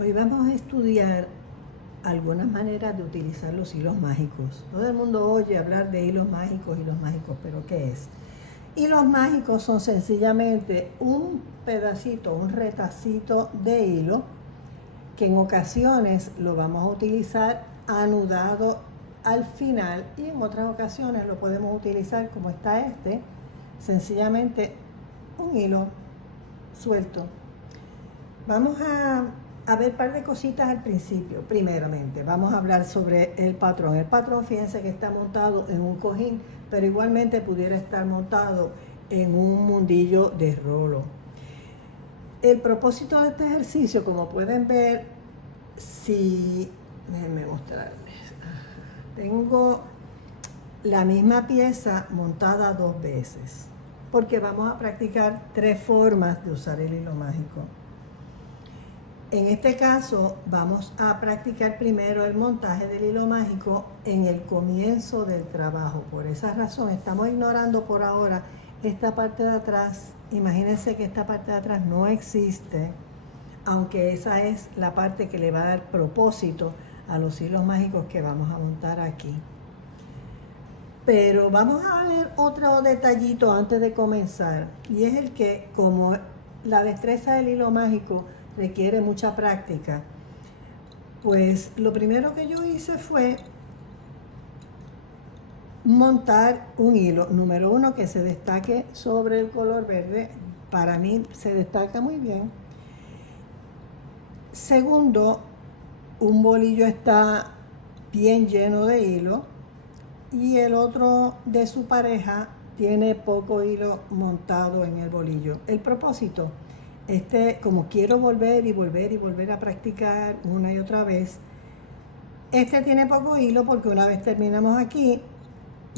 Hoy vamos a estudiar algunas maneras de utilizar los hilos mágicos. Todo el mundo oye hablar de hilos mágicos, pero ¿qué es? Hilos mágicos son sencillamente un pedacito, un retacito de hilo que en ocasiones lo vamos a utilizar anudado al final y en otras ocasiones lo podemos utilizar como está sencillamente un hilo suelto. Vamos a ver un par de cositas al principio. Primeramente, vamos a hablar sobre el patrón. El patrón, fíjense que está montado en un cojín, pero igualmente pudiera estar montado en un mundillo de rolo. El propósito de este ejercicio, como pueden ver, déjenme mostrarles. Tengo la misma pieza montada 2 veces, porque vamos a practicar 3 formas de usar el hilo mágico. En este caso vamos a practicar primero el montaje del hilo mágico en el comienzo del trabajo. Por esa razón estamos ignorando por ahora esta parte de atrás. Imagínense que esta parte de atrás no existe, aunque esa es la parte que le va a dar propósito a los hilos mágicos que vamos a montar aquí. Pero vamos a ver otro detallito antes de comenzar, y es el que, como la destreza del hilo mágico requiere mucha práctica, pues lo primero que yo hice fue montar un hilo, número 1, que se destaque sobre el color verde. Para mí se destaca muy bien. Segundo, un bolillo está bien lleno de hilo y el otro de su pareja tiene poco hilo montado en el bolillo. El propósito, como quiero volver a practicar una y otra vez, tiene poco hilo porque una vez terminamos aquí,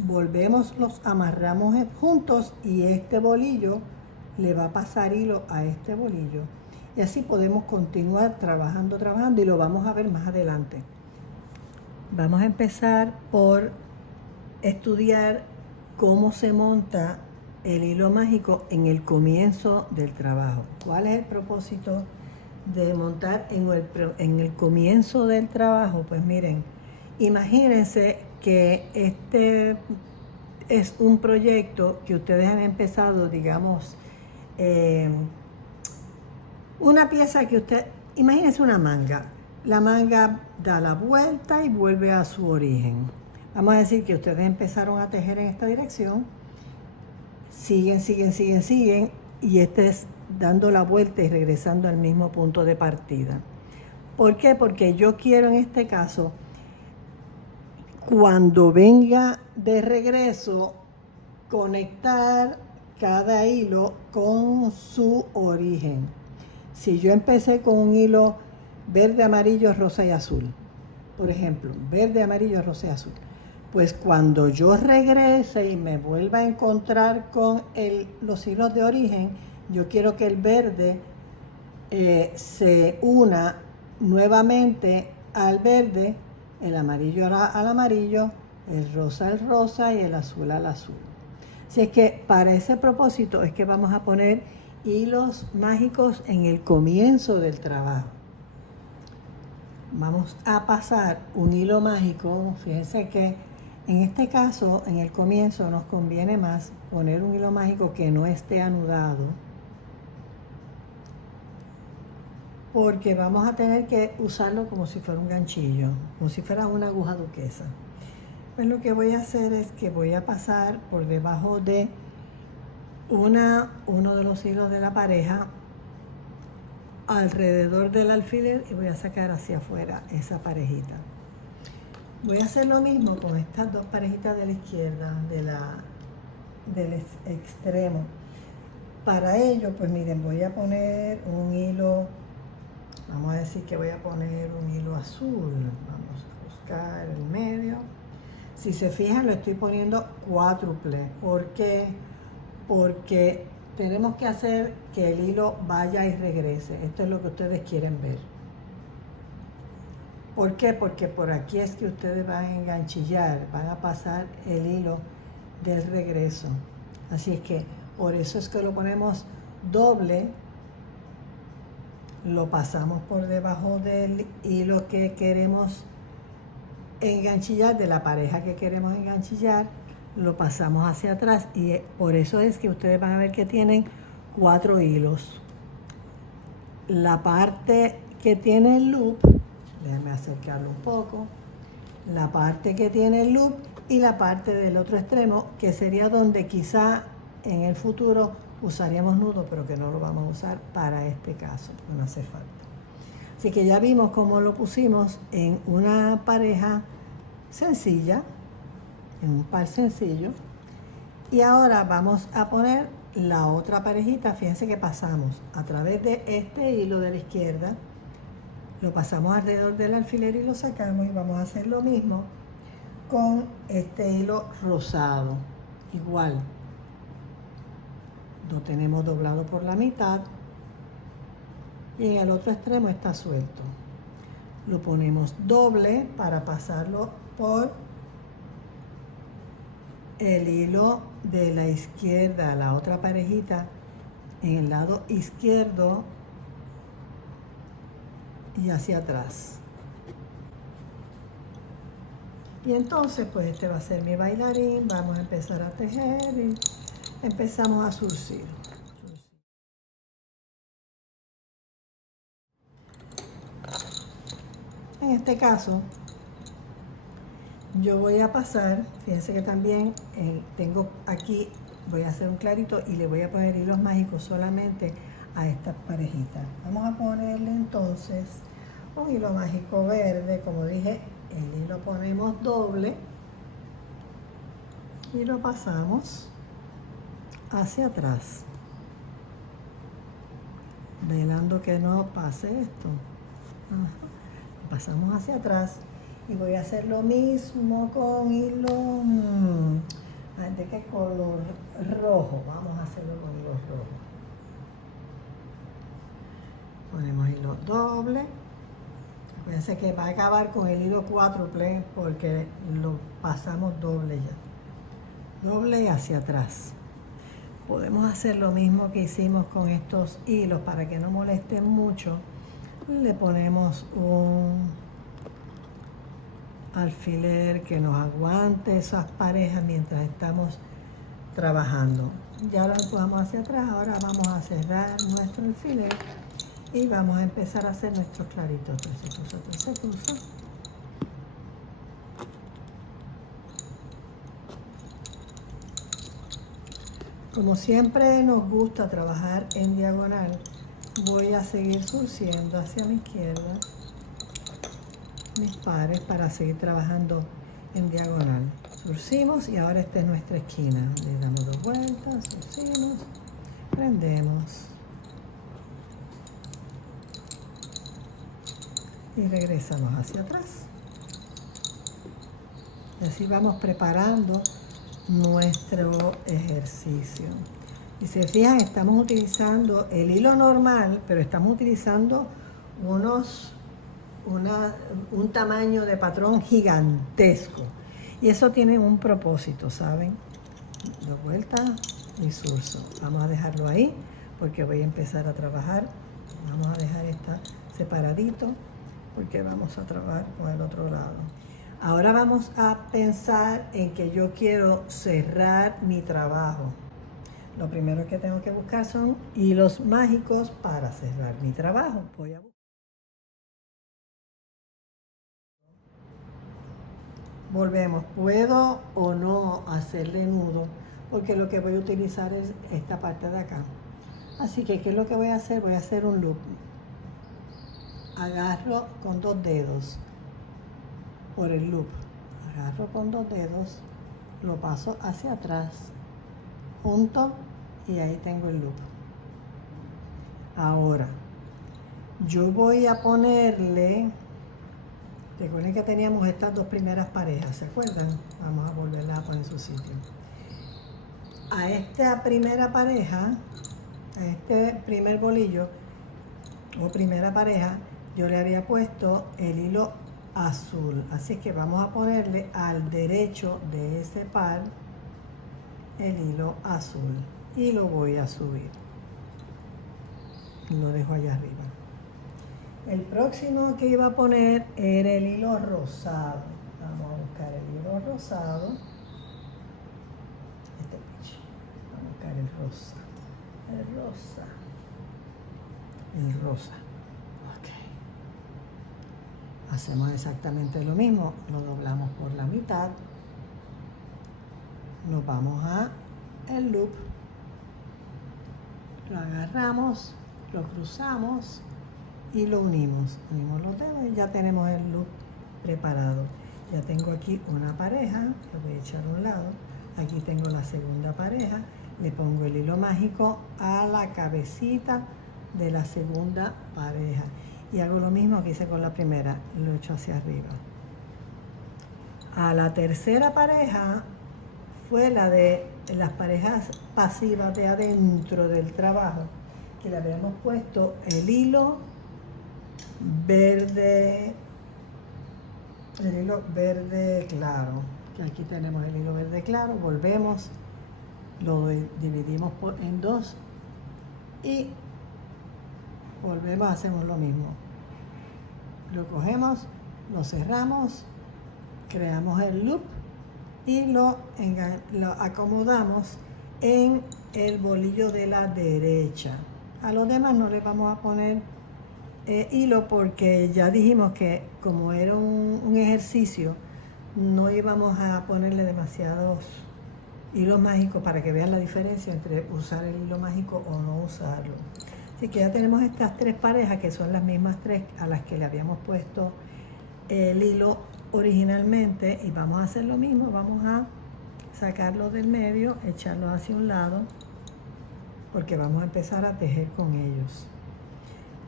volvemos, los amarramos juntos y este bolillo le va a pasar hilo a este bolillo. Y así podemos continuar trabajando y lo vamos a ver más adelante. Vamos a empezar por estudiar cómo se monta el hilo mágico en el comienzo del trabajo. ¿Cuál es el propósito de montar en el comienzo del trabajo? Pues miren, imagínense que este es un proyecto que ustedes han empezado, digamos, una pieza que imagínense una manga. La manga da la vuelta y vuelve a su origen. Vamos a decir que ustedes empezaron a tejer en esta dirección, siguen, y es dando la vuelta y regresando al mismo punto de partida. ¿Por qué? Porque yo quiero en este caso, cuando venga de regreso, conectar cada hilo con su origen. Si yo empecé con un hilo verde, amarillo, rosa y azul, por ejemplo, verde, amarillo, rosa y azul, pues cuando yo regrese y me vuelva a encontrar con los hilos de origen, yo quiero que el verde se una nuevamente al verde, el amarillo al amarillo, el rosa al rosa y el azul al azul. Así es que para ese propósito es que vamos a poner hilos mágicos en el comienzo del trabajo. Vamos a pasar un hilo mágico. Fíjense que en este caso, en el comienzo, nos conviene más poner un hilo mágico que no esté anudado, porque vamos a tener que usarlo como si fuera un ganchillo, como si fuera una aguja duquesa. Pues lo que voy a hacer es que voy a pasar por debajo de uno de los hilos de la pareja alrededor del alfiler y voy a sacar hacia afuera esa parejita. Voy a hacer lo mismo con estas 2 parejitas de la izquierda, del extremo. Para ello, pues miren, voy a poner un hilo, vamos a decir que voy a poner un hilo azul. Vamos a buscar el medio. Si se fijan, lo estoy poniendo cuádruple. ¿Por qué? Porque tenemos que hacer que el hilo vaya y regrese. Esto es lo que ustedes quieren ver. ¿Por qué? Porque por aquí es que ustedes van a enganchillar, van a pasar el hilo del regreso. Así es que por eso es que lo ponemos doble lo pasamos por debajo del hilo que queremos enganchillar, de la pareja que queremos enganchillar, lo pasamos hacia atrás y por eso es que ustedes van a ver que tienen 4 hilos. La parte que tiene el loop, déjenme acercarlo un poco, la parte que tiene el loop y la parte del otro extremo, que sería donde quizá en el futuro usaríamos nudo, pero que no lo vamos a usar para este caso, no hace falta. Así que ya vimos cómo lo pusimos en una pareja sencilla, en un par sencillo. Y ahora vamos a poner la otra parejita. Fíjense que pasamos a través de este hilo de la izquierda, lo pasamos alrededor del alfiler y lo sacamos, y vamos a hacer lo mismo con este hilo rosado. Igual, lo tenemos doblado por la mitad y en el otro extremo está suelto. Lo ponemos doble para pasarlo por el hilo de la izquierda, la otra parejita, en el lado izquierdo y hacia atrás. Y entonces pues este va a ser mi bailarín. Vamos a empezar a tejer y empezamos a surcir. En este caso yo voy a pasar, fíjense que también tengo aquí, voy a hacer un clarito y le voy a poner hilos mágicos solamente a estas parejitas. Vamos a ponerle entonces un hilo mágico verde. Como dije, el hilo ponemos doble y lo pasamos hacia atrás, velando que no pase esto. Lo pasamos hacia atrás y voy a hacer lo mismo con hilo ¿de qué color? Rojo. Vamos a hacerlo con hilo rojo. Ponemos hilo doble. Fíjense que va a acabar con el hilo cuádruple porque lo pasamos doble ya. Doble y hacia atrás. Podemos hacer lo mismo que hicimos con estos hilos para que no molesten mucho. Le ponemos un alfiler que nos aguante esas parejas mientras estamos trabajando. Ya lo empujamos hacia atrás. Ahora vamos a cerrar nuestro alfiler y vamos a empezar a hacer nuestros claritos. Se cruza. Como siempre nos gusta trabajar en diagonal, voy a seguir surciendo hacia mi izquierda mis pares para seguir trabajando en diagonal. Surcimos y ahora esta es nuestra esquina. Le damos 2 vueltas, surcimos, prendemos y regresamos hacia atrás. Y así vamos preparando nuestro ejercicio. Y se fijan, estamos utilizando el hilo normal, pero estamos utilizando un tamaño de patrón gigantesco. Y eso tiene un propósito, ¿saben? 2 vueltas y surzo. Vamos a dejarlo ahí porque voy a empezar a trabajar. Vamos a dejar esta separadito porque vamos a trabajar con el otro lado. Ahora vamos a pensar en que yo quiero cerrar mi trabajo. Lo primero que tengo que buscar son hilos mágicos para cerrar mi trabajo. Voy a buscar. Volvemos. ¿Puedo o no hacerle nudo? Porque lo que voy a utilizar es esta parte de acá. Así que, ¿qué es lo que voy a hacer? Voy a hacer un loop. Agarro con 2 dedos por el loop. Agarro con 2 dedos, lo paso hacia atrás, junto y ahí tengo el loop. Ahora, yo voy a ponerle, recuerden que teníamos estas 2 primeras parejas, ¿se acuerdan? Vamos a volverlas a poner en su sitio. A esta primera pareja, a este primer bolillo o primera pareja, yo le había puesto el hilo azul. Así que vamos a ponerle al derecho de ese par el hilo azul y lo voy a subir. Lo dejo allá arriba. El próximo que iba a poner era el hilo rosado. Vamos a buscar el hilo rosado. Vamos a buscar el rosa. El rosa. Ok. Hacemos exactamente lo mismo. Lo doblamos por la mitad. Nos vamos a el loop. Lo agarramos, lo cruzamos y lo unimos. Unimos los dedos y ya tenemos el loop preparado. Ya tengo aquí una pareja, lo voy a echar a un lado. Aquí tengo la segunda pareja. Le pongo el hilo mágico a la cabecita de la segunda pareja. Y hago lo mismo que hice con la primera, lo echo hacia arriba. A la tercera pareja fue la de las parejas pasivas de adentro del trabajo, que le habíamos puesto el hilo verde claro, que aquí tenemos el hilo verde claro. Volvemos, lo dividimos en dos y volvemos, hacemos lo mismo. Lo cogemos, lo cerramos, creamos el loop y lo acomodamos en el bolillo de la derecha. A los demás no les vamos a poner hilo porque ya dijimos que como era un ejercicio, no íbamos a ponerle demasiados hilos mágicos para que vean la diferencia entre usar el hilo mágico o no usarlo. Así que ya tenemos estas tres parejas que son las mismas tres a las que le habíamos puesto el hilo originalmente, y vamos a hacer lo mismo. Vamos a sacarlo del medio, echarlo hacia un lado porque vamos a empezar a tejer con ellos.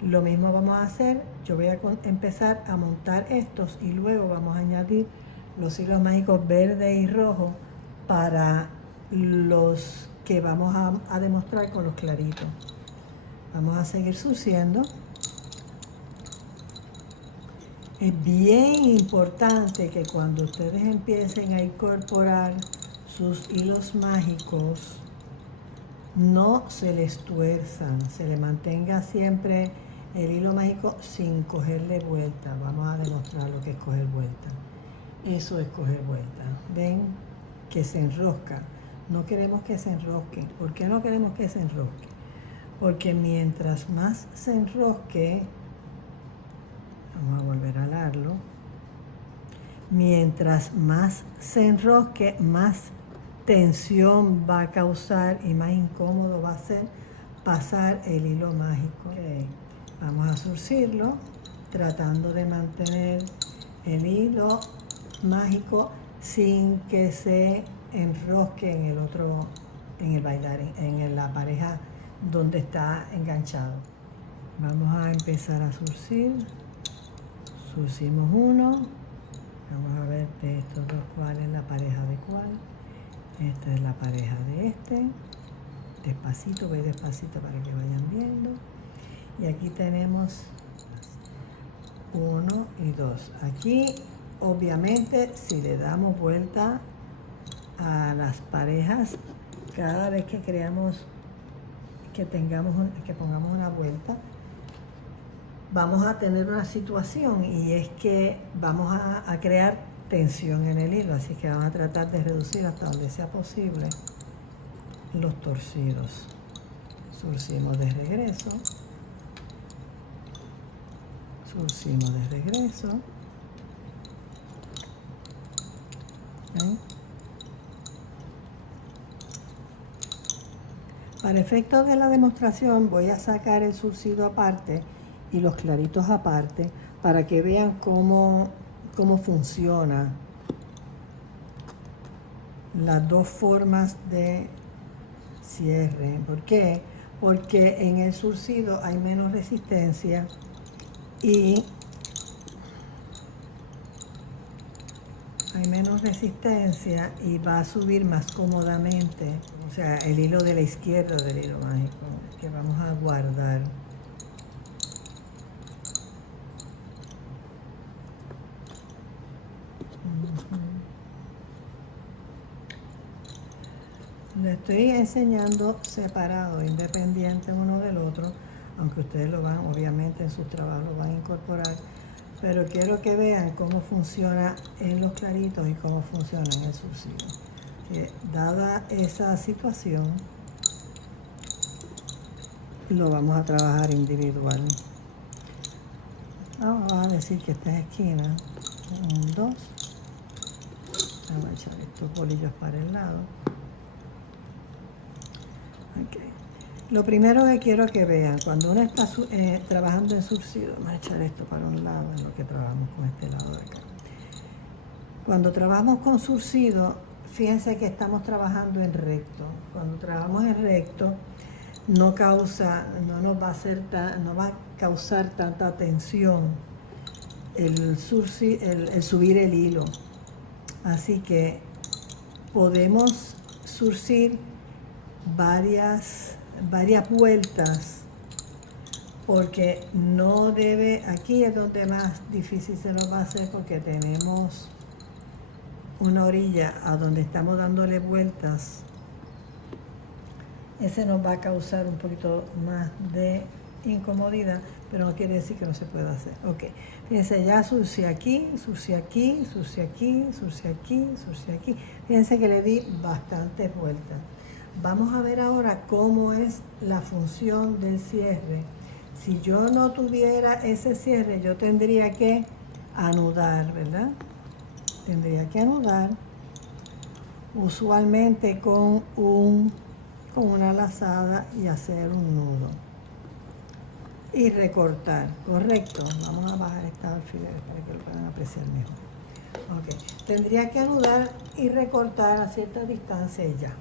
Lo mismo vamos a hacer, yo voy a empezar a montar estos y luego vamos a añadir los hilos mágicos verde y rojo para los que vamos a demostrar con los claritos. Vamos a seguir surciendo. Es bien importante que cuando ustedes empiecen a incorporar sus hilos mágicos, no se les tuerzan, se le mantenga siempre el hilo mágico sin cogerle vuelta. Vamos a demostrar lo que es coger vuelta. Eso es coger vuelta. ¿Ven? Que se enrosca. No queremos que se enrosque. ¿Por qué no queremos que se enrosque? Porque mientras más se enrosque, vamos a volver a alarlo, mientras más se enrosque, más tensión va a causar y más incómodo va a ser pasar el hilo mágico. Okay. Vamos a surcirlo tratando de mantener el hilo mágico sin que se enrosque en el otro, en el bailarín, en la pareja donde está enganchado. Vamos a empezar a surcir. Surcimos uno. Vamos a ver de estos dos cuál es la pareja de cuál. Esta es la pareja de este. Despacito, voy despacito para que vayan viendo. Y aquí tenemos 1 y 2. Aquí, obviamente, si le damos vuelta a las parejas, cada vez que creamos, que pongamos una vuelta, vamos a tener una situación, y es que vamos a crear tensión en el hilo, así que vamos a tratar de reducir hasta donde sea posible los torcidos. Surcimos de regreso, surcimos de regreso. ¿Ven? Para efectos de la demostración voy a sacar el surcido aparte y los claritos aparte para que vean cómo funciona las dos formas de cierre. ¿Por qué? Porque en el surcido hay menos resistencia y va a subir más cómodamente. O sea, el hilo de la izquierda del hilo mágico que vamos a guardar. Le estoy enseñando separado, independiente uno del otro, aunque ustedes lo van, obviamente en sus trabajos lo van a incorporar, pero quiero que vean cómo funciona en los claritos y cómo funciona en el surcido. Dada esa situación, lo vamos a trabajar individual. Vamos a decir que esta es esquina, 1, 2, vamos a echar estos bolillos para el lado. Okay. Lo primero que quiero que vean, cuando uno está trabajando en surcido, vamos a echar esto para un lado, en lo que trabajamos con este lado de acá. Cuando trabajamos con surcido, fíjense que estamos trabajando en recto. Cuando trabajamos en recto, no va a causar tanta tensión el subir el hilo. Así que podemos surcir varias vueltas, porque no debe, aquí es donde más difícil se nos va a hacer, porque tenemos una orilla a donde estamos dándole vueltas. Ese nos va a causar un poquito más de incomodidad, pero no quiere decir que no se pueda hacer. Ok, fíjense, ya surcí aquí, surcí aquí, surcí aquí, surcí aquí, surcí aquí. Fíjense que le di bastantes vueltas. Vamos a ver ahora cómo es la función del cierre. Si yo no tuviera ese cierre, yo tendría que anudar, ¿verdad? Tendría que anudar, usualmente con una lazada, y hacer un nudo. Y recortar, correcto. Vamos a bajar esta alfiler para que lo puedan apreciar mejor. Ok, tendría que anudar y recortar a cierta distancia y ya.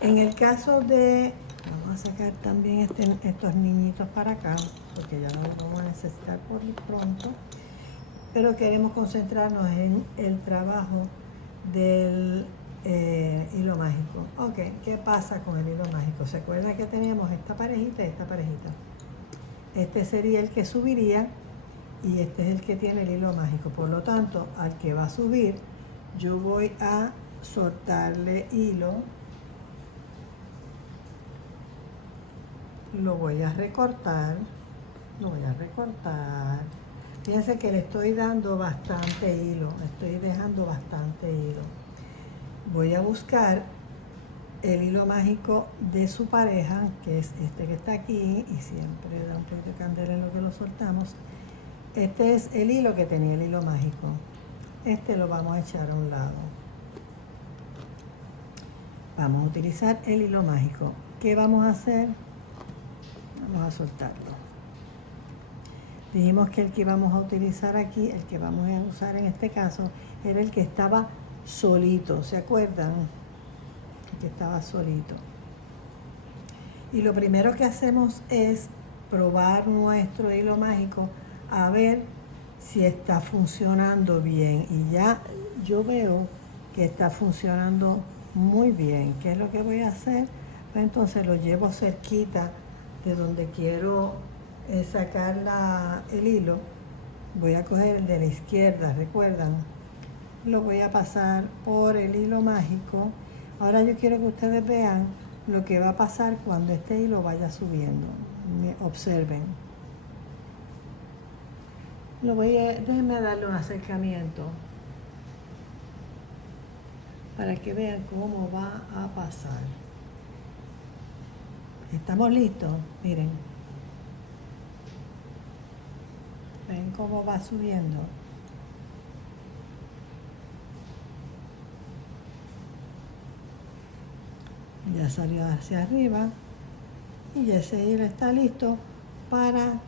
En el caso de, vamos a sacar también estos niñitos para acá, porque ya no los vamos a necesitar por pronto, pero queremos concentrarnos en el trabajo del hilo mágico. Ok, ¿qué pasa con el hilo mágico? ¿Se acuerdan que teníamos esta parejita y esta parejita? Este sería el que subiría y este es el que tiene el hilo mágico. Por lo tanto, al que va a subir, yo voy a soltarle hilo, lo voy a recortar, Fíjense que le estoy dando bastante hilo, estoy dejando bastante hilo. Voy a buscar el hilo mágico de su pareja, que es este que está aquí, y siempre da un poquito de candela en lo que lo soltamos. Este es el hilo que tenía el hilo mágico. Este lo vamos a echar a un lado. Vamos a utilizar el hilo mágico. ¿Qué vamos a hacer? Vamos a soltarlo. Dijimos que el que íbamos a utilizar aquí, el que vamos a usar en este caso, era el que estaba solito, ¿se acuerdan? El que estaba solito. Y lo primero que hacemos es probar nuestro hilo mágico a ver si está funcionando bien. Y ya yo veo que está funcionando muy bien. ¿Qué es lo que voy a hacer? Pues entonces lo llevo cerquita de donde quiero sacar el hilo. Voy a coger el de la izquierda, ¿recuerdan? Lo voy a pasar por el hilo mágico. Ahora yo quiero que ustedes vean lo que va a pasar cuando este hilo vaya subiendo. Observen. Déjenme darle un acercamiento para que vean cómo va a pasar. ¿Estamos listos? Miren. ¿Ven cómo va subiendo? Ya salió hacia arriba y ese hilo está listo para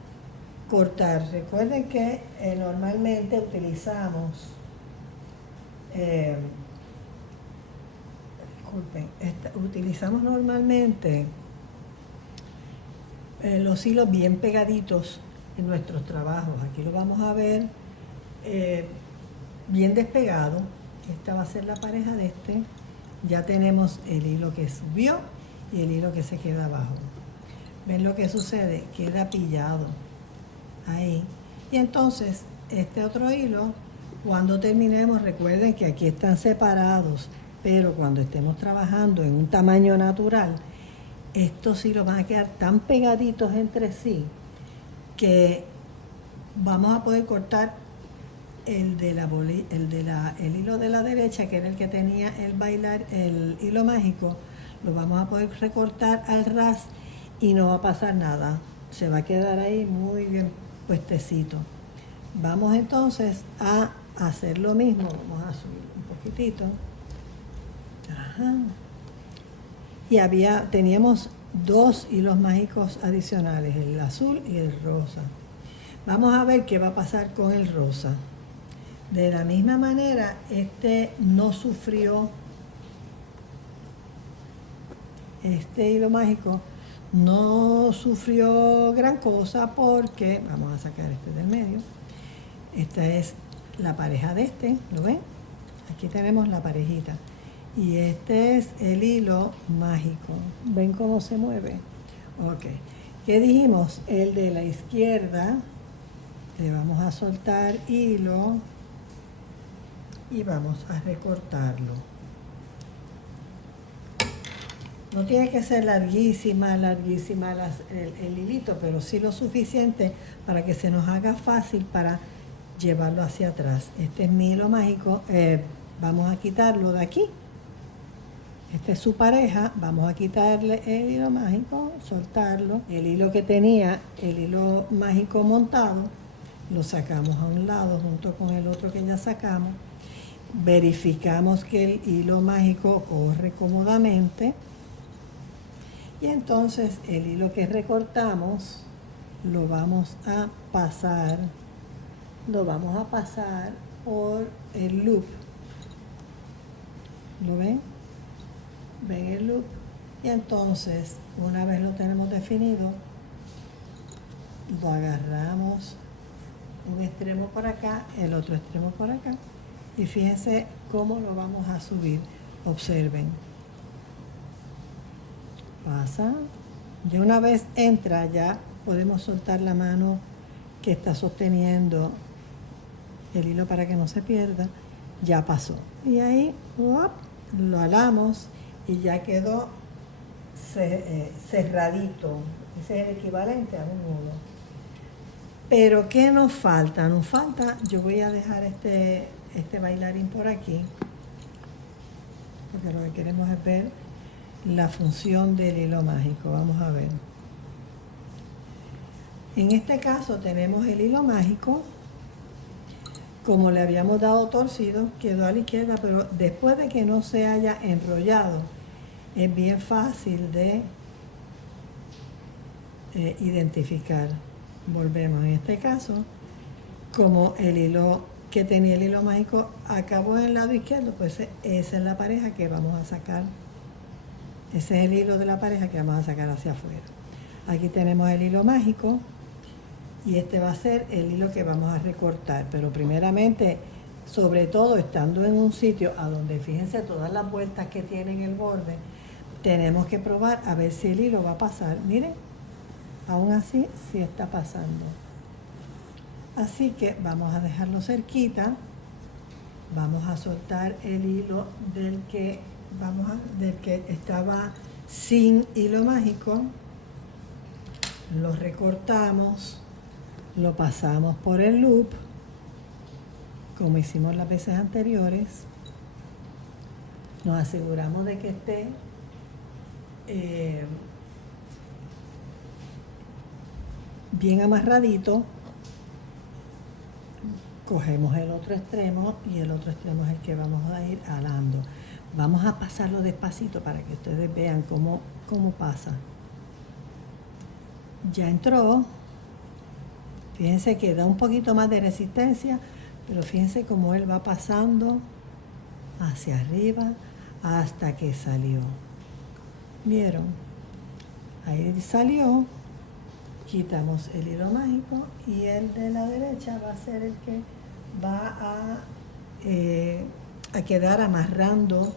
cortar. Recuerden que normalmente utilizamos normalmente los hilos bien pegaditos en nuestros trabajos. Aquí lo vamos a ver bien despegado. Esta va a ser la pareja de este. Ya tenemos el hilo que subió y el hilo que se queda abajo. ¿Ven lo que sucede? Queda pillado ahí. Y entonces este otro hilo, cuando terminemos, recuerden que aquí están separados, pero cuando estemos trabajando en un tamaño natural, estos hilos van a quedar tan pegaditos entre sí que vamos a poder cortar el hilo de la derecha, que era el que tenía el hilo mágico, lo vamos a poder recortar al ras y no va a pasar nada. Se va a quedar ahí muy bien puestecito. Vamos entonces a hacer lo mismo. Vamos a subir un poquitito. Ajá. Y teníamos dos hilos mágicos adicionales, el azul y el rosa. Vamos a ver qué va a pasar con el rosa. De la misma manera, no sufrió, este hilo mágico no sufrió gran cosa porque, vamos a sacar este del medio, esta es la pareja de ¿lo ven? Aquí tenemos la parejita. Y este es el hilo mágico. ¿Ven cómo se mueve? Ok. ¿Qué dijimos? El de la izquierda, le vamos a soltar hilo y vamos a recortarlo. No tiene que ser larguísima el hilito, pero sí lo suficiente para que se nos haga fácil para llevarlo hacia atrás. Este es mi hilo mágico. Vamos a quitarlo de aquí. Esta es su pareja. Vamos a quitarle el hilo mágico, soltarlo. El hilo que tenía, el hilo mágico montado, lo sacamos a un lado junto con el otro que ya sacamos. Verificamos que el hilo mágico corre cómodamente. Y entonces el hilo que recortamos lo vamos a pasar por el loop. ¿Lo ven? ¿Ven el loop? Y entonces, una vez lo tenemos definido, lo agarramos un extremo por acá, el otro extremo por acá. Y fíjense cómo lo vamos a subir. Observen. Pasa. Ya una vez entra, ya podemos soltar la mano que está sosteniendo el hilo para que no se pierda. Ya pasó. Y ahí lo alamos y ya quedó cerradito. Ese es el equivalente a un nudo. Pero ¿qué nos falta? Nos falta, yo voy a dejar este bailarín por aquí, porque lo que queremos es ver la función del hilo mágico. Vamos a ver. En este caso tenemos el hilo mágico, como le habíamos dado torcido, quedó a la izquierda, pero después de que no se haya enrollado, es bien fácil de identificar. Volvemos, en este caso, como el hilo que tenía el hilo mágico acabó en el lado izquierdo, pues esa es la pareja que vamos a sacar. Ese es el hilo de la pareja que vamos a sacar hacia afuera. Aquí tenemos el hilo mágico y este va a ser el hilo que vamos a recortar. Pero primeramente, sobre todo estando en un sitio a donde fíjense todas las vueltas que tiene en el borde, tenemos que probar a ver si el hilo va a pasar. Miren, aún así sí está pasando. Así que vamos a dejarlo cerquita. Vamos a soltar el hilo del que estaba sin hilo mágico. Lo recortamos, lo pasamos por el loop, como hicimos las veces anteriores. Nos aseguramos de que esté bien amarradito. Cogemos el otro extremo y el otro extremo es el que vamos a ir alando. Vamos a pasarlo despacito para que ustedes vean cómo pasa. Ya entró. Fíjense que da un poquito más de resistencia, pero fíjense cómo él va pasando hacia arriba hasta que salió. ¿Vieron? Ahí salió. Quitamos el hilo mágico y el de la derecha va a ser el que va a quedar amarrando.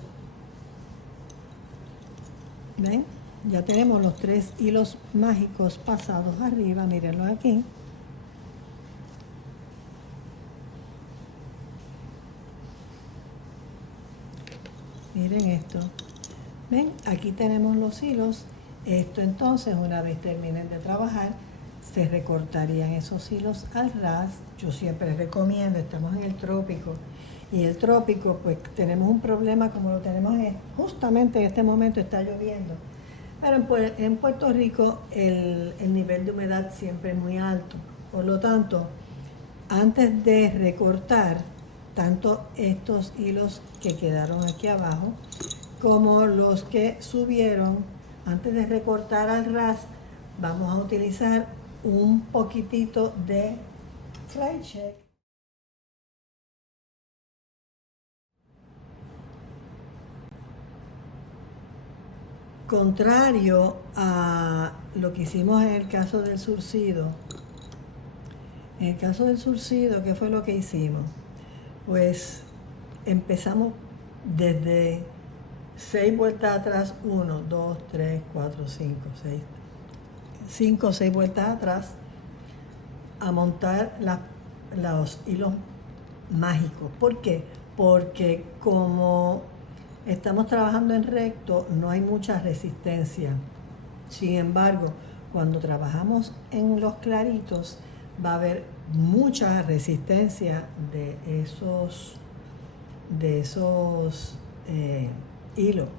¿Ven? Ya tenemos los 3 hilos mágicos pasados arriba, mírenlo aquí. Miren esto. ¿Ven? Aquí tenemos los hilos Esto entonces, una vez terminen de trabajar, se recortarían esos hilos al ras. Yo siempre recomiendo, estamos en el trópico, y el trópico, pues tenemos un problema como lo tenemos justamente en este momento, está lloviendo. Pero en Puerto Rico el nivel de humedad siempre es muy alto. Por lo tanto, antes de recortar, tanto estos hilos que quedaron aquí abajo, como los que subieron, antes de recortar al ras, vamos a utilizar un poquitito de fly check. Contrario a lo que hicimos en el caso del surcido. En el caso del surcido, ¿qué fue lo que hicimos? Pues empezamos desde 6 vueltas atrás, 1, 2, 3, 4, 5, 6, 5 o 6 vueltas atrás, a montar los hilos mágicos. ¿Por qué? Porque como estamos trabajando en recto, no hay mucha resistencia. Sin embargo, cuando trabajamos en los claritos, va a haber mucha resistencia de esos hilos.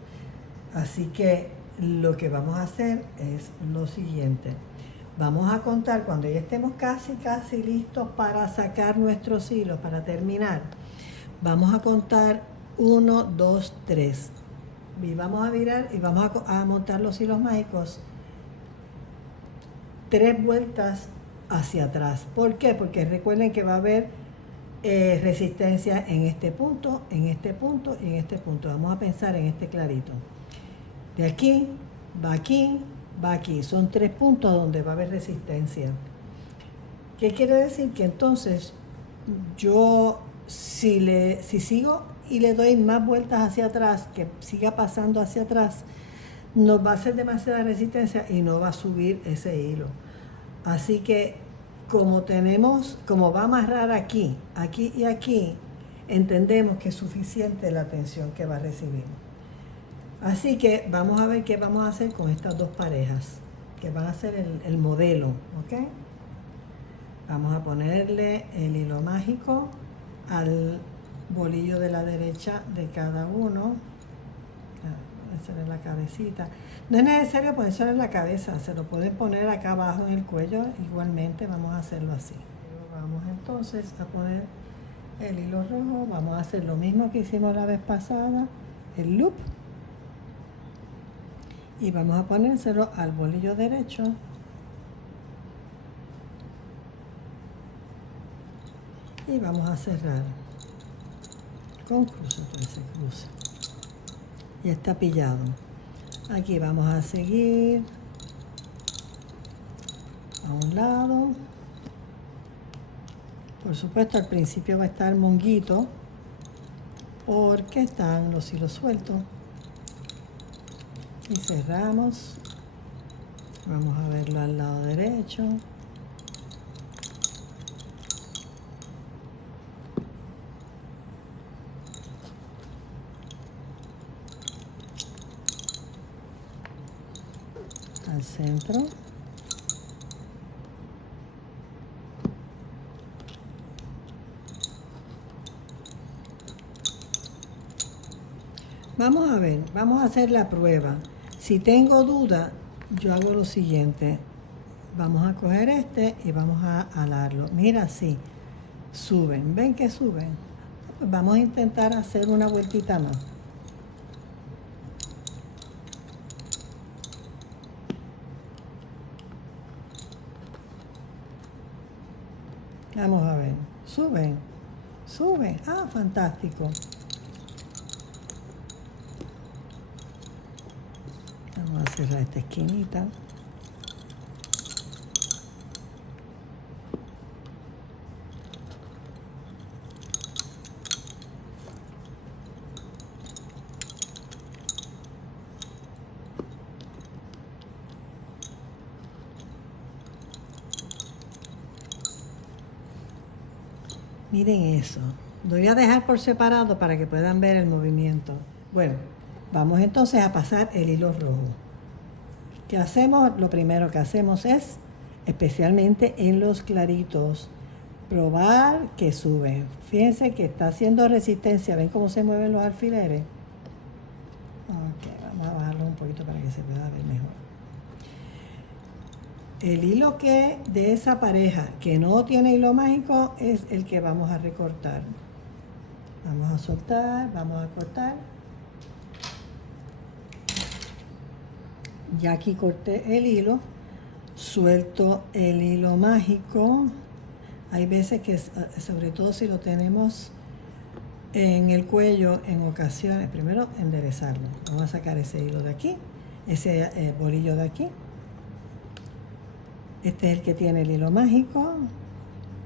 Así que lo que vamos a hacer es lo siguiente. Vamos a contar cuando ya estemos casi listos para sacar nuestros hilos, para terminar. Vamos a contar 1, 2, 3. Y vamos a virar y vamos a montar los hilos mágicos 3 vueltas hacia atrás. ¿Por qué? Porque recuerden que va a haber resistencia en este punto, en este punto y en este punto. Vamos a pensar en este clarito. De aquí, va aquí, va aquí. Son 3 puntos donde va a haber resistencia. ¿Qué quiere decir? Que entonces yo, si sigo y le doy más vueltas hacia atrás, que siga pasando hacia atrás, nos va a hacer demasiada resistencia y no va a subir ese hilo. Así que como va a amarrar aquí, aquí y aquí, entendemos que es suficiente la tensión que va a recibir. Así que vamos a ver qué vamos a hacer con estas dos parejas, que van a ser el modelo, ¿ok? Vamos a ponerle el hilo mágico al bolillo de la derecha de cada uno. Ponérselo en la cabecita. No es necesario ponérselo en la cabeza, se lo pueden poner acá abajo en el cuello, igualmente vamos a hacerlo así. Vamos entonces a poner el hilo rojo, vamos a hacer lo mismo que hicimos la vez pasada, el loop, y vamos a ponérselo al bolillo derecho. Y vamos a cerrar con cruce, cruce. Ya está pillado. Aquí vamos a seguir a un lado. Por supuesto, al principio va a estar monguito porque están los hilos sueltos. Y cerramos. Vamos a verlo al lado derecho. Al centro. Vamos a ver, vamos a hacer la prueba. Si tengo duda, yo hago lo siguiente. Vamos a coger este y vamos a alarlo. Mira, así, suben. ¿Ven que suben? Pues vamos a intentar hacer una vueltita más. Vamos a ver. Suben. Suben. Ah, fantástico. Vamos a cerrar esta esquinita. Miren eso. Lo voy a dejar por separado para que puedan ver el movimiento. Bueno, vamos entonces a pasar el hilo rojo. ¿Qué hacemos? Lo primero que hacemos es, especialmente en los claritos, probar que sube. Fíjense que está haciendo resistencia. ¿Ven cómo se mueven los alfileres? Ok, vamos a bajarlo un poquito para que se pueda ver mejor. El hilo que de esa pareja que no tiene hilo mágico es el que vamos a recortar. Vamos a soltar, vamos a cortar. Ya aquí corté el hilo, suelto el hilo mágico. Hay veces que, sobre todo si lo tenemos en el cuello, en ocasiones, primero enderezarlo. Vamos a sacar ese hilo de aquí, ese bolillo de aquí. Este es el que tiene el hilo mágico,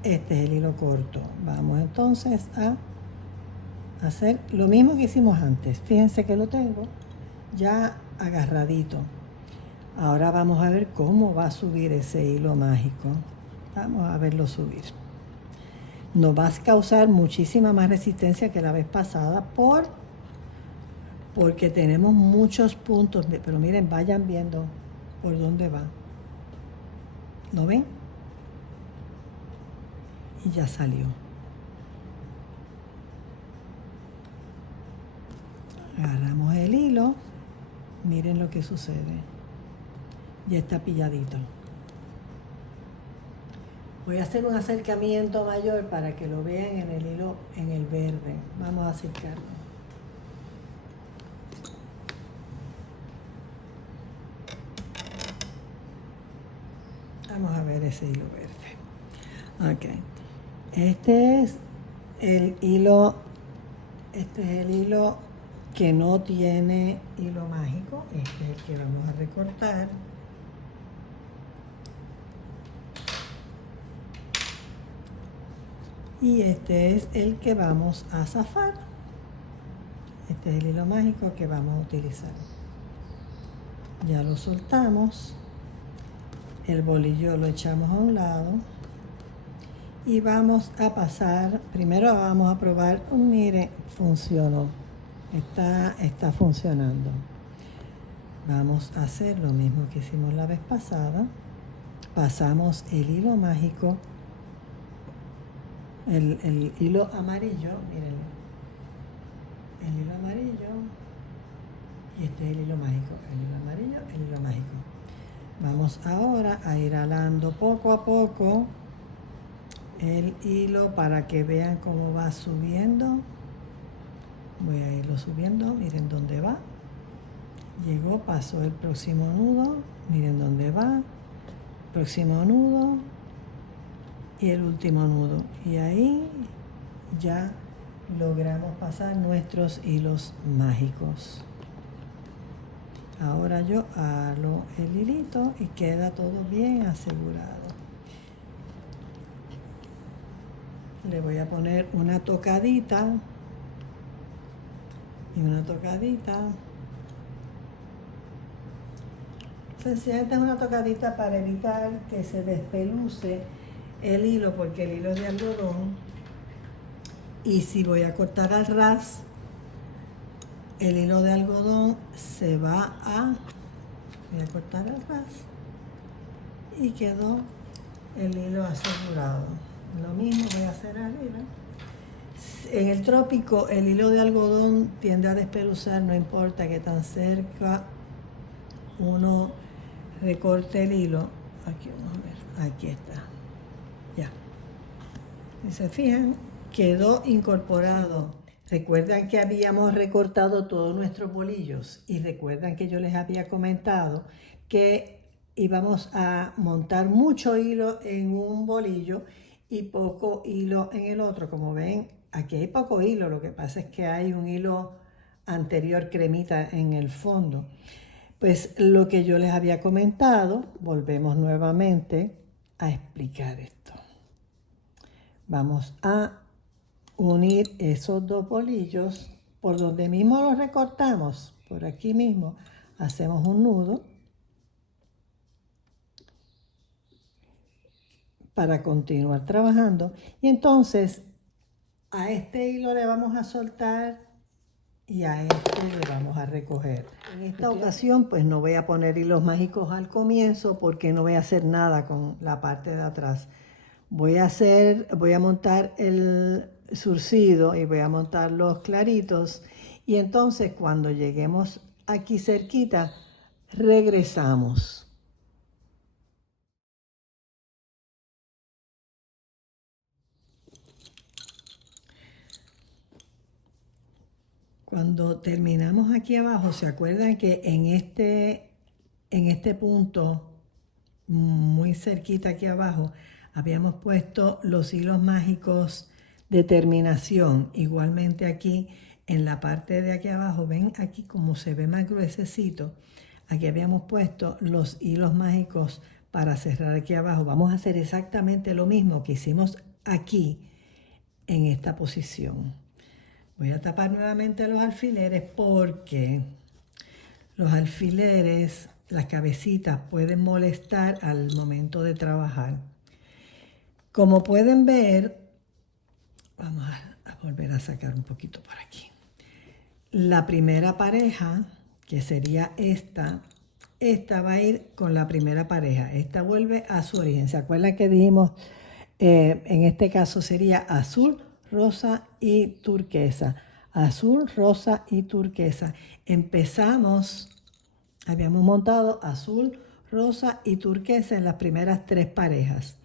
este es el hilo corto. Vamos entonces a hacer lo mismo que hicimos antes. Fíjense que lo tengo ya agarradito. Ahora vamos a ver cómo va a subir ese hilo mágico. Vamos a verlo subir. Nos va a causar muchísima más resistencia que la vez pasada porque tenemos muchos puntos. Pero miren, vayan viendo por dónde va. ¿Lo ven? Y ya salió. Agarramos el hilo. Miren lo que sucede. Ya está pilladito. Voy a hacer un acercamiento mayor para que lo vean en el hilo, en el verde. Vamos a acercarlo. Vamos a ver ese hilo verde. Ok. Este es el hilo que no tiene hilo mágico. Este es el que vamos a recortar. Y este es el que vamos a zafar. Este es el hilo mágico que vamos a utilizar. Ya lo soltamos. El bolillo lo echamos a un lado. Y vamos a pasar, primero vamos a probar, mire, funcionó. Está funcionando. Vamos a hacer lo mismo que hicimos la vez pasada. Pasamos el hilo mágico. El hilo amarillo, miren, el hilo amarillo, y este es el hilo mágico, el hilo amarillo, el hilo mágico. Vamos ahora a ir alando poco a poco el hilo para que vean cómo va subiendo. Voy a irlo subiendo, miren dónde va. Llegó, pasó el próximo nudo, miren dónde va, próximo nudo. Y el último nudo, y ahí ya logramos pasar nuestros hilos mágicos. Ahora yo halo el hilito y queda todo bien asegurado. Le voy a poner una tocadita y una tocadita. Sencillamente es una tocadita para evitar que se despeluce el hilo, porque el hilo es de algodón. Y si voy a cortar al ras, el hilo de algodón se va a... Voy a cortar al ras. Y quedó el hilo asegurado. Lo mismo voy a hacer arriba. En el trópico, el hilo de algodón tiende a despeluzar, no importa que tan cerca uno recorte el hilo. Aquí vamos a ver, aquí está. Ya. Y se fijan, quedó incorporado. Recuerdan que habíamos recortado todos nuestros bolillos y recuerdan que yo les había comentado que íbamos a montar mucho hilo en un bolillo y poco hilo en el otro. Como ven, aquí hay poco hilo, lo que pasa es que hay un hilo anterior cremita en el fondo. Pues lo que yo les había comentado, volvemos nuevamente a explicar esto. Vamos a unir esos dos bolillos por donde mismo los recortamos, por aquí mismo, hacemos un nudo para continuar trabajando. Y entonces a este hilo le vamos a soltar y a este le vamos a recoger. En esta ocasión pues no voy a poner hilos mágicos al comienzo porque no voy a hacer nada con la parte de atrás. Voy a montar el zurcido y voy a montar los claritos y entonces cuando lleguemos aquí cerquita regresamos. Cuando terminamos aquí abajo, ¿se acuerdan que en este punto, muy cerquita aquí abajo, habíamos puesto los hilos mágicos de terminación? Igualmente aquí, en la parte de aquí abajo, ven aquí como se ve más gruesecito, aquí habíamos puesto los hilos mágicos para cerrar aquí abajo. Vamos a hacer exactamente lo mismo que hicimos aquí, en esta posición. Voy a tapar nuevamente los alfileres porque los alfileres, las cabecitas pueden molestar al momento de trabajar. Como pueden ver, vamos a volver a sacar un poquito por aquí. La primera pareja, que sería esta va a ir con la primera pareja. Esta vuelve a su origen. ¿Se acuerdan que dijimos, en este caso sería azul, rosa y turquesa? Azul, rosa y turquesa. Empezamos, habíamos montado azul, rosa y turquesa en las primeras 3 parejas.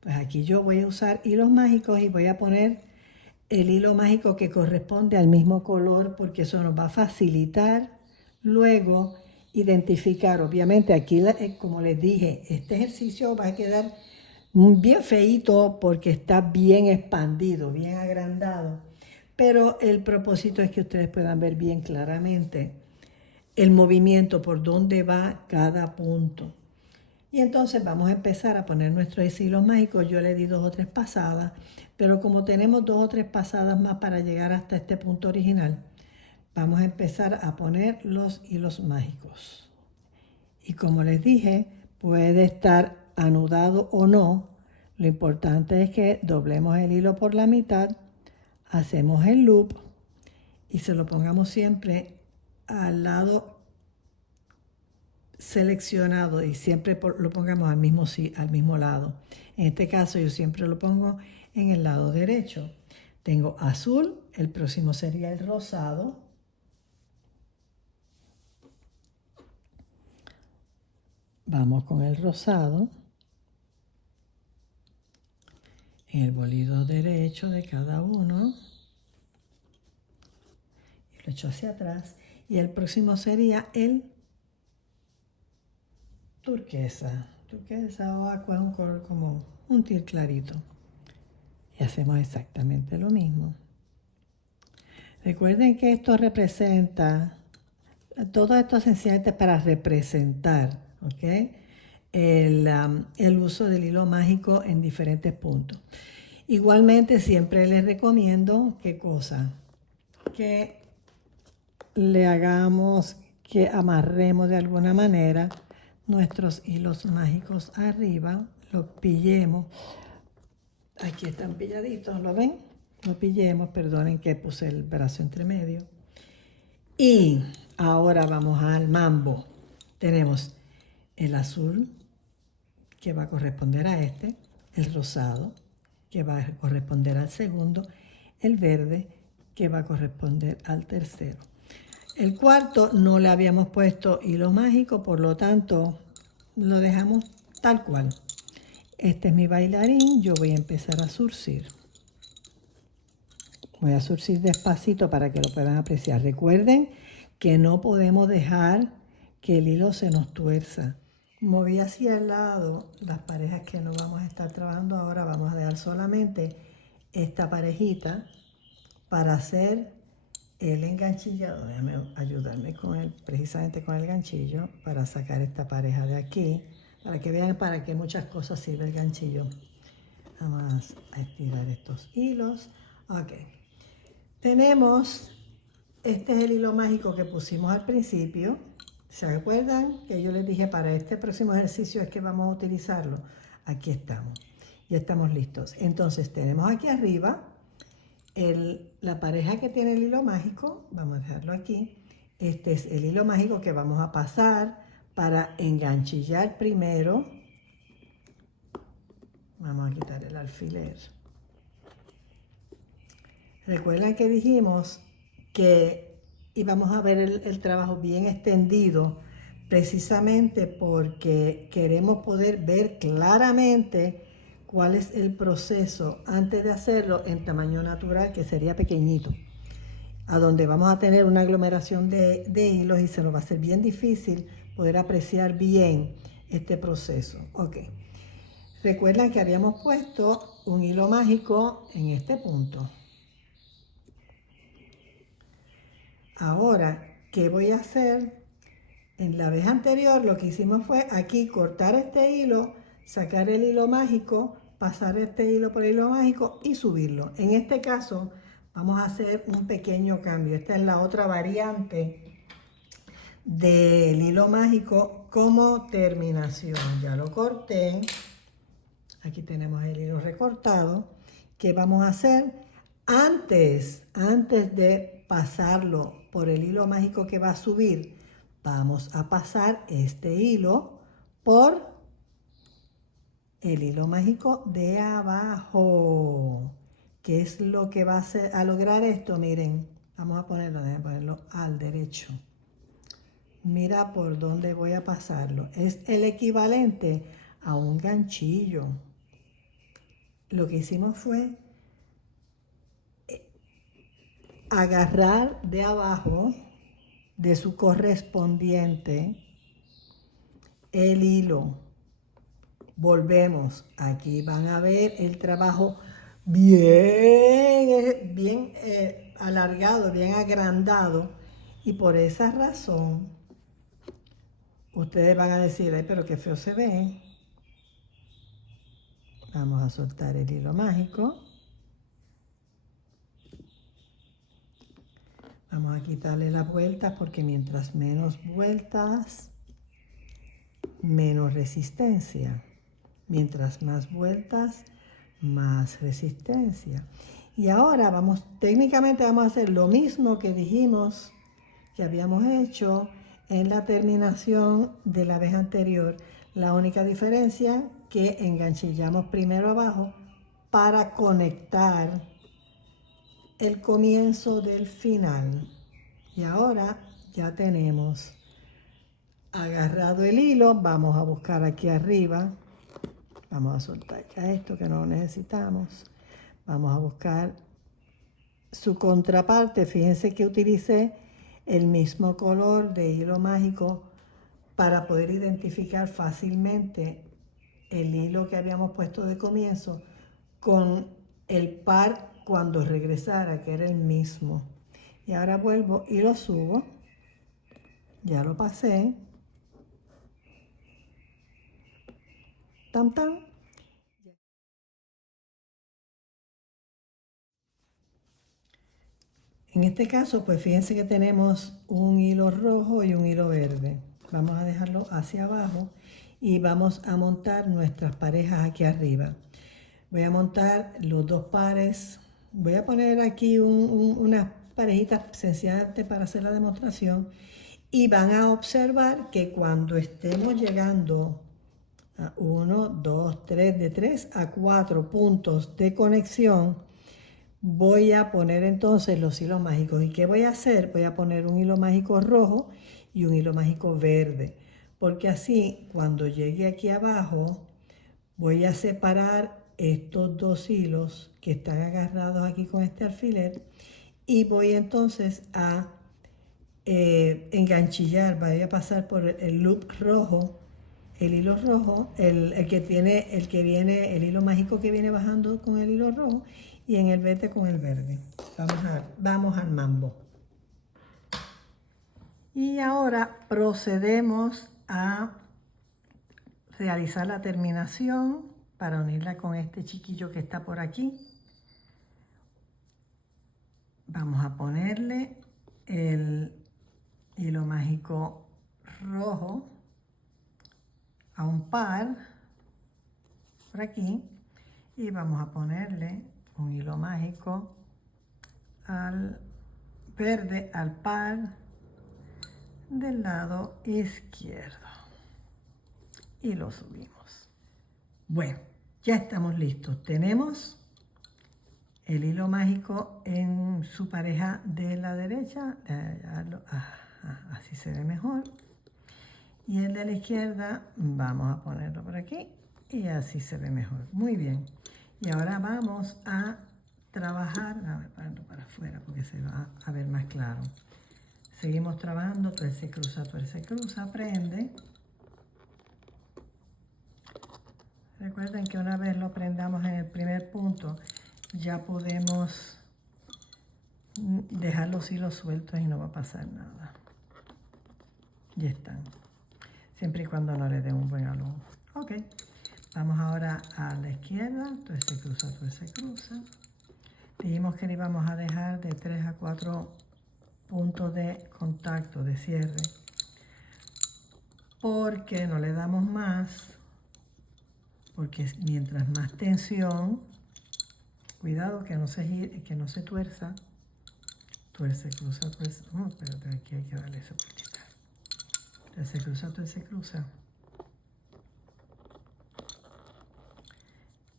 Pues aquí yo voy a usar hilos mágicos y voy a poner el hilo mágico que corresponde al mismo color porque eso nos va a facilitar luego identificar. Obviamente aquí, como les dije, este ejercicio va a quedar bien feíto porque está bien expandido, bien agrandado. Pero el propósito es que ustedes puedan ver bien claramente el movimiento, por dónde va cada punto. Y entonces vamos a empezar a poner nuestros hilos mágicos. Yo le di 2 o 3 pasadas, pero como tenemos 2 o 3 pasadas más para llegar hasta este punto original, vamos a empezar a poner los hilos mágicos. Y como les dije, puede estar anudado o no. Lo importante es que doblemos el hilo por la mitad, hacemos el loop y se lo pongamos siempre al lado seleccionado y siempre lo pongamos al mismo lado. En este caso yo siempre lo pongo en el lado derecho. Tengo azul, el próximo sería el rosado. Vamos con el rosado. En el bolido derecho de cada uno. Y lo echo hacia atrás. Y el próximo sería el turquesa. Turquesa o aqua, un color como un tir clarito. Y hacemos exactamente lo mismo. Recuerden que esto representa, todo esto sencillamente es para representar, ¿ok? El uso del hilo mágico en diferentes puntos. Igualmente siempre les recomiendo, ¿qué cosa? Que le hagamos, que amarremos de alguna manera nuestros hilos mágicos arriba, los pillemos. Aquí están pilladitos, ¿lo ven? Los pillemos, perdonen que puse el brazo entre medio. Y ahora vamos al mambo. Tenemos el azul, que va a corresponder a este, el rosado, que va a corresponder al segundo, el verde, que va a corresponder al tercero. El cuarto no le habíamos puesto hilo mágico, por lo tanto lo dejamos tal cual. Este es mi bailarín, yo voy a empezar a zurcir. Voy a zurcir despacito para que lo puedan apreciar. Recuerden que no podemos dejar que el hilo se nos tuerza. Moví hacia el lado las parejas que no vamos a estar trabajando ahora. Vamos a dejar solamente esta parejita para hacer el enganchillado. Déjame ayudarme precisamente con el ganchillo para sacar esta pareja de aquí. Para que vean para qué muchas cosas sirve el ganchillo. Vamos a estirar estos hilos. Ok. Tenemos, este es el hilo mágico que pusimos al principio. ¿Se acuerdan que yo les dije para este próximo ejercicio es que vamos a utilizarlo? Aquí estamos. Ya estamos listos. Entonces tenemos aquí arriba la pareja que tiene el hilo mágico, vamos a dejarlo aquí, este es el hilo mágico que vamos a pasar para enganchillar primero. Vamos a quitar el alfiler. Recuerden que dijimos que íbamos a ver el trabajo bien extendido, precisamente porque queremos poder ver claramente cuál es el proceso antes de hacerlo en tamaño natural, que sería pequeñito, a donde vamos a tener una aglomeración de hilos y se nos va a ser bien difícil poder apreciar bien este proceso. Ok. Recuerden que habíamos puesto un hilo mágico en este punto. Ahora, ¿qué voy a hacer? En la vez anterior lo que hicimos fue aquí cortar este hilo, sacar el hilo mágico, pasar este hilo por el hilo mágico y subirlo. En este caso vamos a hacer un pequeño cambio. Esta es la otra variante del hilo mágico como terminación. Ya lo corté. Aquí tenemos el hilo recortado. ¿Qué vamos a hacer? Antes de pasarlo por el hilo mágico que va a subir, vamos a pasar este hilo por el hilo mágico de abajo. ¿Qué es lo que va a hacer a lograr esto? Miren, vamos a ponerlo, déjenme ponerlo al derecho. Mira por dónde voy a pasarlo. Es el equivalente a un ganchillo. Lo que hicimos fue agarrar de abajo de su correspondiente el hilo. Volvemos. Aquí van a ver el trabajo bien alargado, bien agrandado. Y por esa razón, ustedes van a decir, ay, pero qué feo se ve. Vamos a soltar el hilo mágico. Vamos a quitarle las vueltas porque mientras menos vueltas, menos resistencia. Mientras más vueltas, más resistencia. Y ahora técnicamente vamos a hacer lo mismo que dijimos que habíamos hecho en la terminación de la vez anterior. La única diferencia que enganchillamos primero abajo para conectar el comienzo del final. Y ahora ya tenemos agarrado el hilo. Vamos a buscar aquí arriba. Vamos a soltar ya esto que no lo necesitamos. Vamos a buscar su contraparte. Fíjense que utilicé el mismo color de hilo mágico para poder identificar fácilmente el hilo que habíamos puesto de comienzo con el par cuando regresara, que era el mismo. Y ahora vuelvo y lo subo. Ya lo pasé. Tan, tan. En este caso, pues fíjense que tenemos un hilo rojo y un hilo verde. Vamos a dejarlo hacia abajo y vamos a montar nuestras parejas aquí arriba. Voy a montar los dos pares. Voy a poner aquí unas parejitas sencillamente para hacer la demostración. Y van a observar que cuando estemos llegando a 1, 2, 3, de 3 a 4 puntos de conexión, voy a poner entonces los hilos mágicos. ¿Y qué voy a hacer? Voy a poner un hilo mágico rojo y un hilo mágico verde. Porque así, cuando llegue aquí abajo, voy a separar estos dos hilos que están agarrados aquí con este alfiler. Y voy entonces a enganchillar. Voy a pasar por el loop rojo, el hilo rojo, el el hilo mágico que viene bajando con el hilo rojo, y en el verde con el verde. Vamos al mambo. Y ahora procedemos a realizar la terminación para unirla con este chiquillo que está por aquí. Vamos a ponerle el hilo mágico rojo a un par por aquí y vamos a ponerle un hilo mágico al verde al par del lado izquierdo y lo subimos. Bueno, ya estamos listos. Tenemos el hilo mágico en su pareja de la derecha, así se ve mejor, y el de la izquierda vamos a ponerlo por aquí y así se ve mejor. Muy bien, y ahora vamos a trabajar, a ver, ponerlo para afuera porque se va a ver más claro. Seguimos trabajando, tuerce, cruza, prende. Recuerden que una vez lo prendamos en el primer punto, ya podemos dejar los hilos sueltos y no va a pasar nada. Ya están. Siempre y cuando no le dé un buen alón. Ok. Vamos ahora a la izquierda. Tuerce, cruza. Dijimos que le íbamos a dejar de 3 a 4 puntos de contacto, de cierre. Porque no le damos más. Porque mientras más tensión, cuidado que no se gire, que no se tuerza. Tuerce, cruza. Oh, espérate, aquí hay que darle esa puntita. Tuerce, cruza.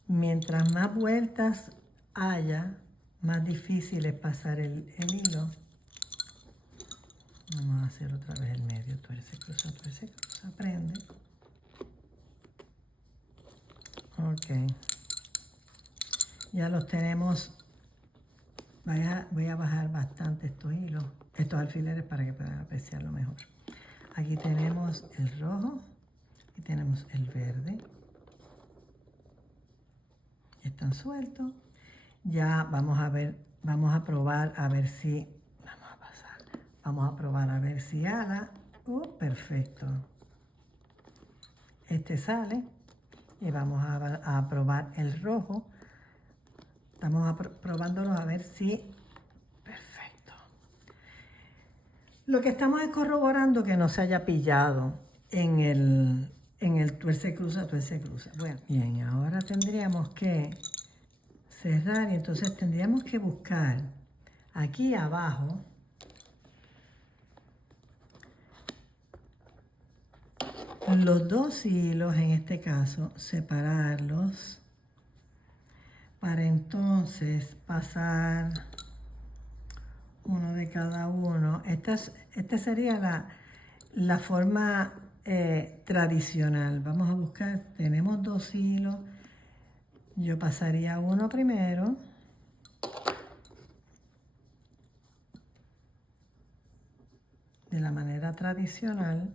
Mientras más vueltas haya, más difícil es pasar el hilo. Vamos a hacer otra vez el medio. Tuerce, cruza, prende. Ok. Ya los tenemos. Voy a bajar bastante estos hilos, estos alfileres para que puedan apreciarlo mejor. Aquí tenemos el rojo y tenemos el verde. Están sueltos. Ya vamos a ver, vamos a probar a ver si, vamos a probar a ver si ala. Perfecto. Este sale y vamos a probar el rojo. Estamos probándolo a ver si, perfecto. Lo que estamos es corroborando que no se haya pillado en el tuerce, cruza. Bueno, bien, ahora tendríamos que cerrar y entonces tendríamos que buscar aquí abajo los dos hilos, en este caso, separarlos para entonces pasar uno de cada uno. Esta sería la forma tradicional. Vamos a buscar, tenemos dos hilos. Yo pasaría uno primero. De la manera tradicional,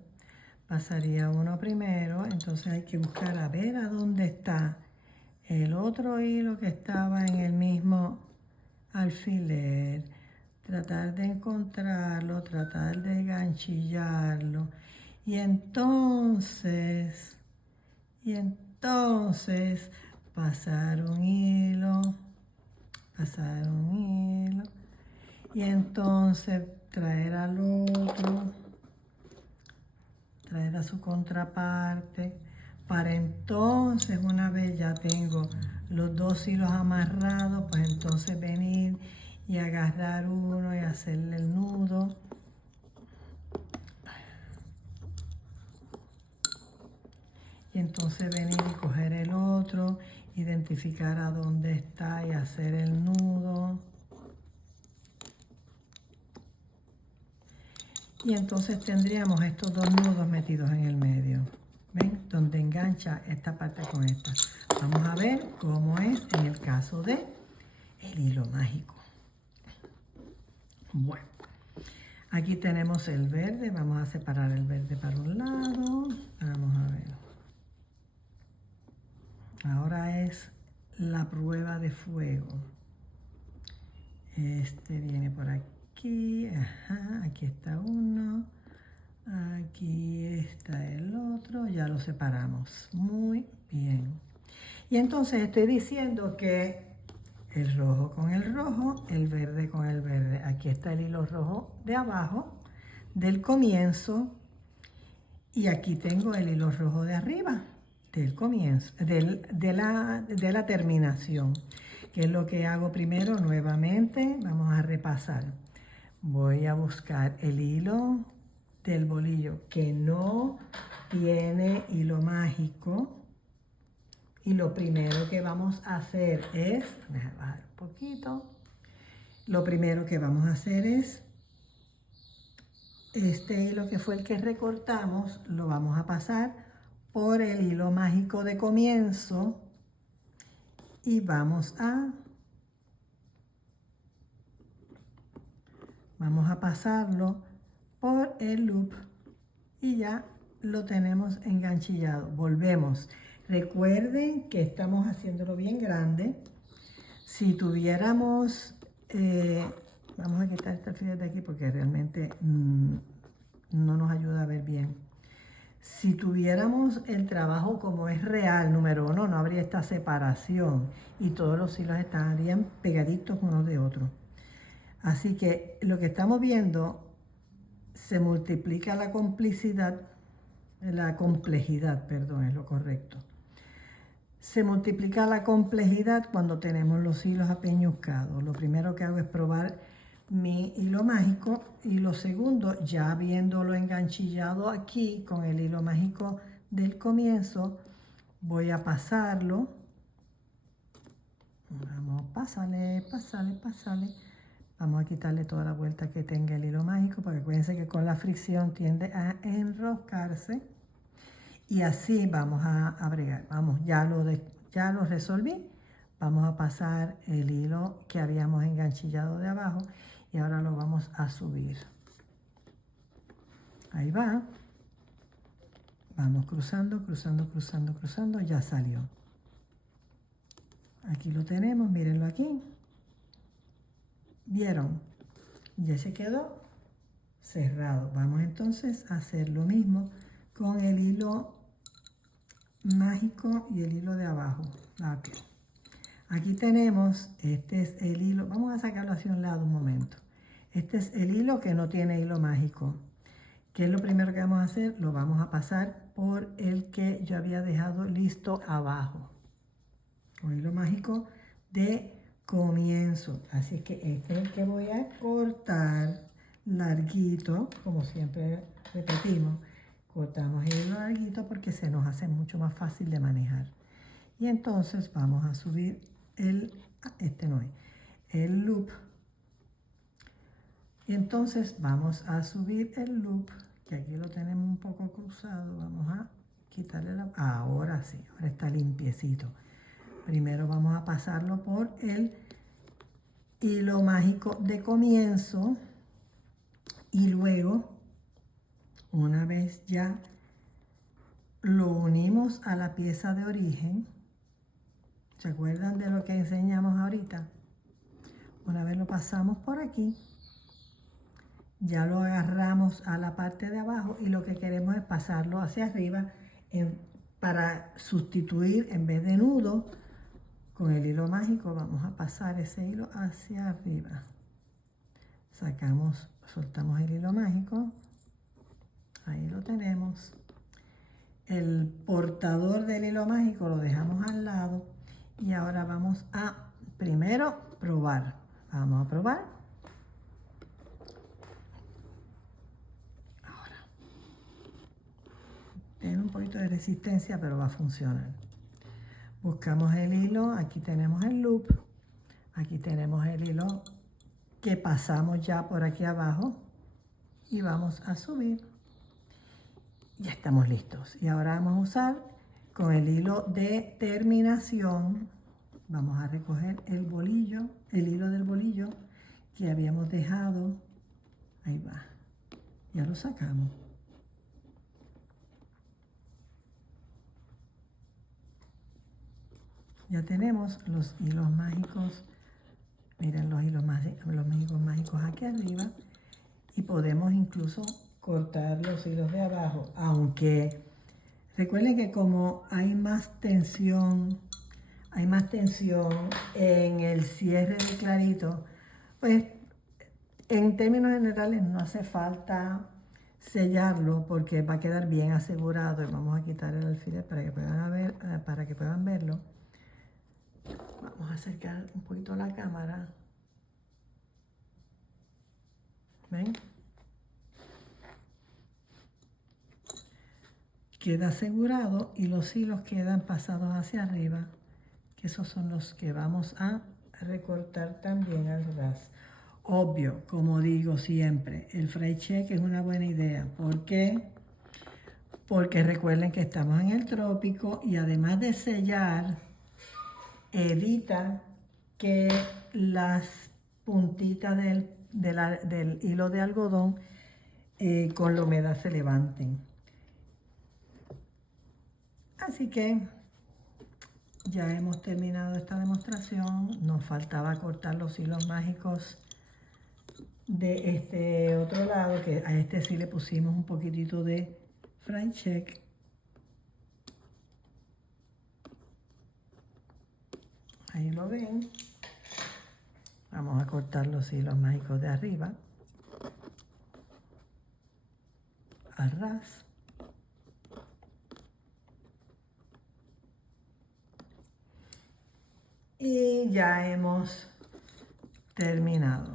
pasaría uno primero. Entonces hay que buscar a ver a dónde está el otro hilo que estaba en el mismo alfiler. Tratar de encontrarlo, tratar de ganchillarlo. Y entonces pasar un hilo, y entonces traer al otro, traer a su contraparte, para entonces, una vez ya tengo los dos hilos amarrados, pues entonces venir y agarrar uno y hacerle el nudo. Y entonces venir y coger el otro, identificar a dónde está y hacer el nudo. Y entonces tendríamos estos dos nudos metidos en el medio. ¿Ven? Donde engancha esta parte con esta. Vamos a ver cómo es en el caso de el hilo mágico. Bueno, aquí tenemos el verde. Vamos a separar el verde para un lado. Vamos a ver. Ahora es la prueba de fuego. Este viene por aquí. Ajá, aquí está uno. Aquí está el otro. Ya lo separamos. Muy bien. Y entonces estoy diciendo que el rojo con el rojo, el verde con el verde. Aquí está el hilo rojo de abajo, del comienzo. Y aquí tengo el hilo rojo de arriba, del comienzo, de la terminación. ¿Qué es lo que hago primero? Nuevamente vamos a repasar. Voy a buscar el hilo del bolillo que no tiene hilo mágico. Y lo primero que vamos a hacer es, déjame bajar un poquito. Lo primero que vamos a hacer es, este hilo que fue el que recortamos, lo vamos a pasar por el hilo mágico de comienzo y vamos a pasarlo por el loop y ya lo tenemos enganchillado. Volvemos. Recuerden que estamos haciéndolo bien grande. Si tuviéramos, vamos a quitar este alfiler de aquí porque realmente no nos ayuda a ver bien. Si tuviéramos el trabajo como es real, número uno, no habría esta separación y todos los hilos estarían pegaditos unos de otros. Así que lo que estamos viendo, se multiplica la complejidad, perdón, es lo correcto. Se multiplica la complejidad cuando tenemos los hilos apeñuscados. Lo primero que hago es probar mi hilo mágico y lo segundo, ya habiéndolo enganchillado aquí con el hilo mágico del comienzo, voy a pasarlo. Vamos, pásale. Vamos a quitarle toda la vuelta que tenga el hilo mágico, porque acuérdense que con la fricción tiende a enroscarse. Y así vamos a bregar. Vamos, ya lo resolví. Vamos a pasar el hilo que habíamos enganchillado de abajo y ahora lo vamos a subir. Ahí va. Vamos cruzando, ya salió. Aquí lo tenemos, mírenlo aquí. ¿Vieron? Ya se quedó cerrado. Vamos entonces a hacer lo mismo con el hilo mágico y el hilo de abajo. Okay. Aquí tenemos, este es el hilo, vamos a sacarlo hacia un lado un momento. Este es el hilo que no tiene hilo mágico. ¿Qué es lo primero que vamos a hacer? Lo vamos a pasar por el que yo había dejado listo abajo. Con hilo mágico de comienzo. Así es que este es el que voy a cortar larguito, como siempre repetimos. Cortamos el hilo larguito porque se nos hace mucho más fácil de manejar. Y entonces vamos a subir el loop. Y entonces vamos a subir el loop, que aquí lo tenemos un poco cruzado. Vamos a quitarle la... Ahora sí, ahora está limpiecito. Primero vamos a pasarlo por el hilo mágico de comienzo y luego, una vez ya lo unimos a la pieza de origen, ¿se acuerdan de lo que enseñamos ahorita? Una vez lo pasamos por aquí, ya lo agarramos a la parte de abajo y lo que queremos es pasarlo hacia arriba para sustituir, en vez de nudo, con el hilo mágico vamos a pasar ese hilo hacia arriba. Soltamos el hilo mágico. Ahí lo tenemos. El portador del hilo mágico lo dejamos al lado. Y ahora vamos a primero probar. Vamos a probar. Ahora. Tiene un poquito de resistencia, pero va a funcionar. Buscamos el hilo, aquí tenemos el loop, aquí tenemos el hilo que pasamos ya por aquí abajo y vamos a subir. Ya estamos listos. Y ahora vamos a usar con el hilo de terminación, vamos a recoger el bolillo, el hilo del bolillo que habíamos dejado. Ahí va. Ya lo sacamos. Ya tenemos los hilos mágicos, miren los hilos mágicos aquí arriba y podemos incluso cortar los hilos de abajo, aunque recuerden que como hay más tensión en el cierre del clarito, pues en términos generales no hace falta sellarlo porque va a quedar bien asegurado. Y vamos a quitar el alfiler para que puedan verlo. Vamos a acercar un poquito la cámara. ¿Ven? Queda asegurado y los hilos quedan pasados hacia arriba, que esos son los que vamos a recortar también al ras. Obvio, como digo siempre, el fray check es una buena idea. ¿Por qué? Porque recuerden que estamos en el trópico y además de sellar, evita que las puntitas del hilo de algodón con la humedad se levanten. Así que ya hemos terminado esta demostración. Nos faltaba cortar los hilos mágicos de este otro lado, que a este sí le pusimos un poquitito de fray check. Ahí lo ven. Vamos a cortar los hilos mágicos de arriba al ras. Y ya hemos terminado.